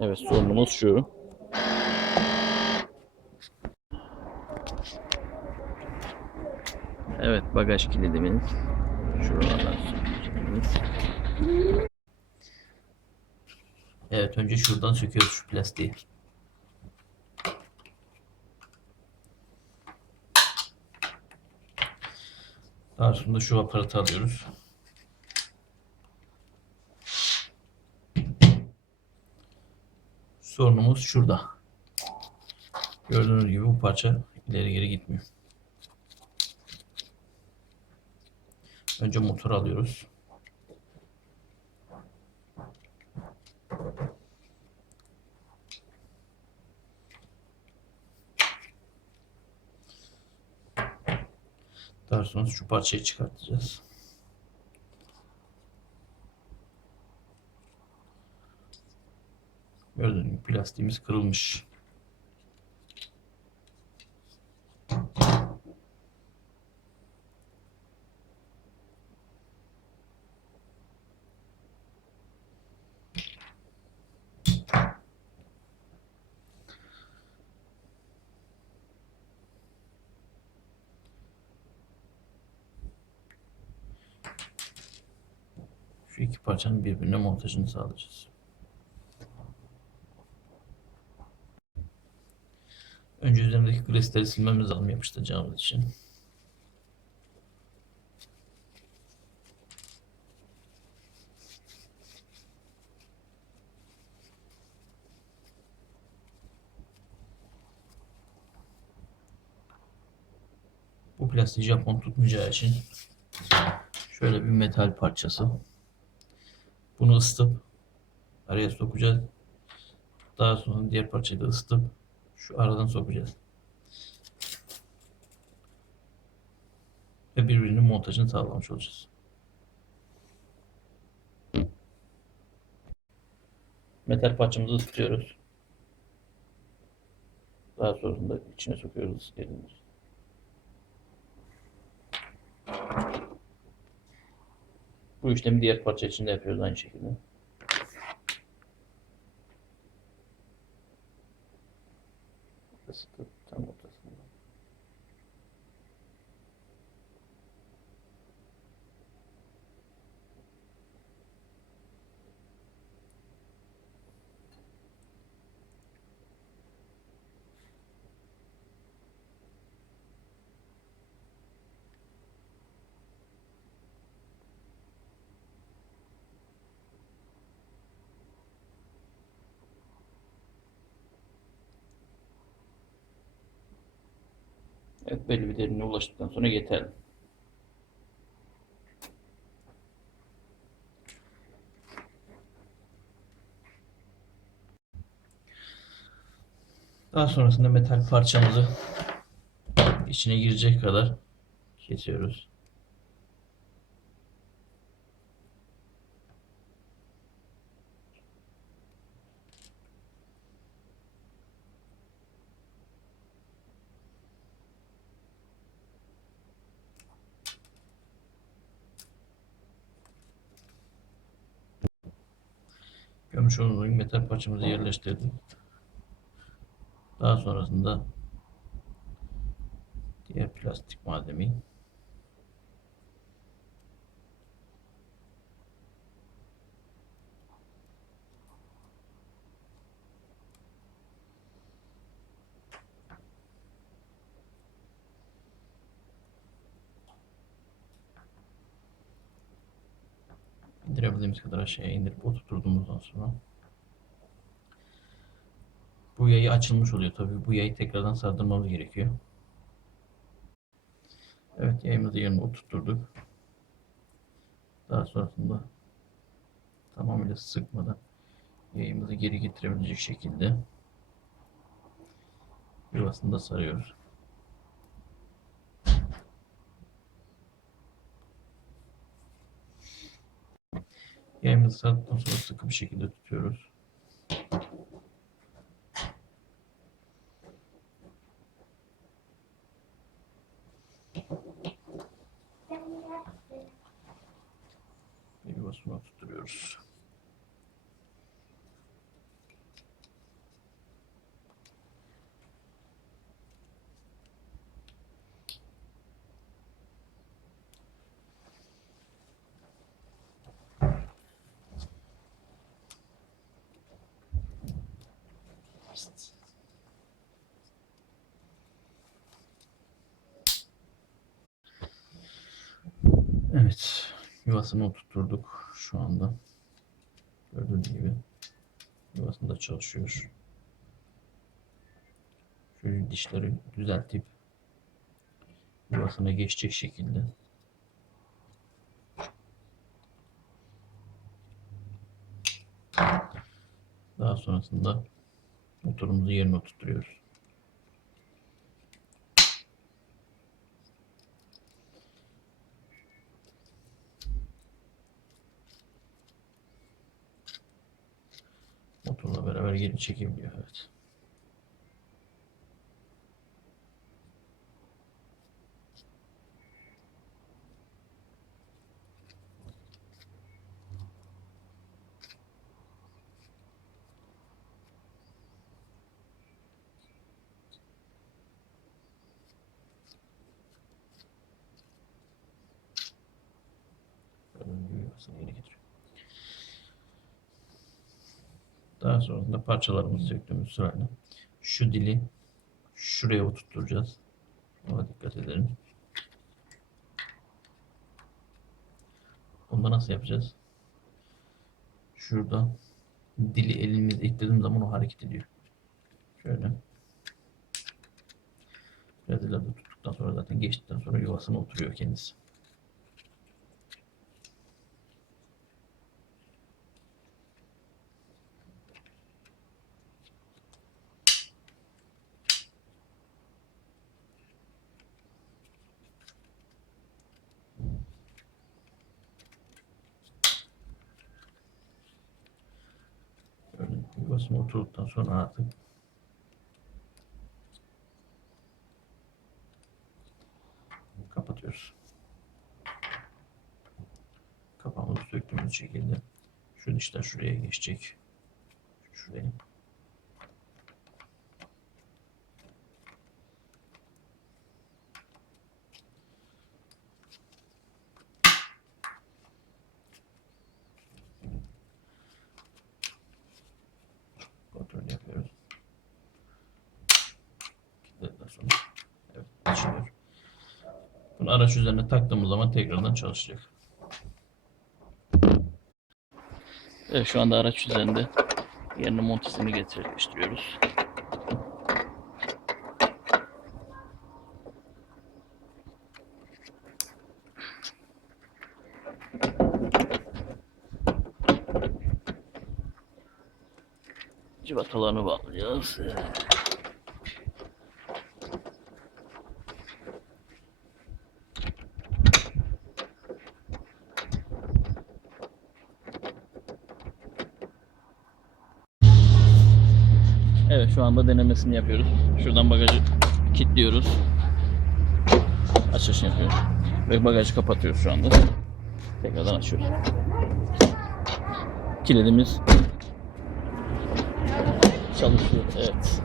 Evet, sorunumuz şu. Evet, bagaj kilidimiz. Şuralardan sökeceğimiz. Evet, önce şuradan söküyoruz şu plastiği. Daha sonra şu aparatı alıyoruz. Sorunumuz şurada. Gördüğünüz gibi bu parça ileri geri gitmiyor. Önce motor alıyoruz. Daha sonra şu parçayı çıkartacağız. Gördüğünüz gibi plastiğimiz kırılmış. Şu iki parçanın birbirine montajını sağlayacağız. Önce üzerindeki glitter'i silmemiz lazım yapıştıracağımız için. Bu plastik Japon tutmayacağı için şöyle bir metal parçası. Bunu ısıtıp araya sokacağız. Daha sonra diğer parçayı da ısıtıp şu aradan sokacağız. Ve birbirinin montajını sağlamış olacağız. Metal parçamızı ısıtıyoruz. Daha sonrasında içine sokuyoruz elimizi. Bu işlemi diğer parça için de yapıyoruz aynı şekilde. Isıtıp tam ortasında. Evet, belli bir derinliğe ulaştıktan sonra yeterli. Daha sonrasında metal parçamızı içine girecek kadar kesiyoruz. Görmüş olduğunuz gibi metal parçamızı yerleştirdik. Daha sonrasında diğer plastik malzemeyi indirebildiğimiz kadar aşağıya indirip oturttuğumuzdan sonra bu yayı açılmış oluyor. Tabii bu yayı tekrardan sardırmamız gerekiyor. Evet, yayımızı yerine oturtturduk. Daha sonrasında tamamıyla sıkmadan yayımızı geri getirebilecek şekilde yuvasında sarıyoruz. Yayımızı sardıktan sonra sıkı bir şekilde tutuyoruz. Ve yuvasına tutturuyoruz. Evet, yuvasını oturtturduk şu anda. Gördüğünüz gibi yuvasında çalışıyor. Şöyle dişleri düzeltip yuvasına geçecek şekilde. Daha sonrasında motorumuzu yerine oturtuyoruz. Motorla beraber geri çekebiliyor. Evet. Yuvasını geri getiriyor. Daha sonrasında parçalarımızı söktüğümüz sırayla şu dili şuraya oturtacağız. Ona dikkat edelim. Onu da nasıl yapacağız? Şurada dili elimizle ittirdiğim zaman o hareket ediyor. Şöyle. Biraz ileride tuttuktan sonra zaten geçtikten sonra yuvasına oturuyor kendisi. Böyle yuvasına oturduktan sonra artık kapatıyoruz. Kapağımızı söktüğümüz şekilde şu dişler şuraya geçecek. Şuraya. Kontrol yapıyoruz. Kilitledikten sonra evet açılıyor. Bunu araç üzerine taktığımız zaman tekrardan çalışacak. Evet, şu anda araç üzerinde yerine montesini gerçekleştiriyoruz. Civatalarını bağlayacağız. Evet, şu anda denemesini yapıyoruz. Şuradan bagajı kilitliyoruz. Açışını yapıyoruz. Ve bagajı kapatıyoruz şu anda. Tekrardan açıyoruz. Kilidimiz çalışıyor. Evet.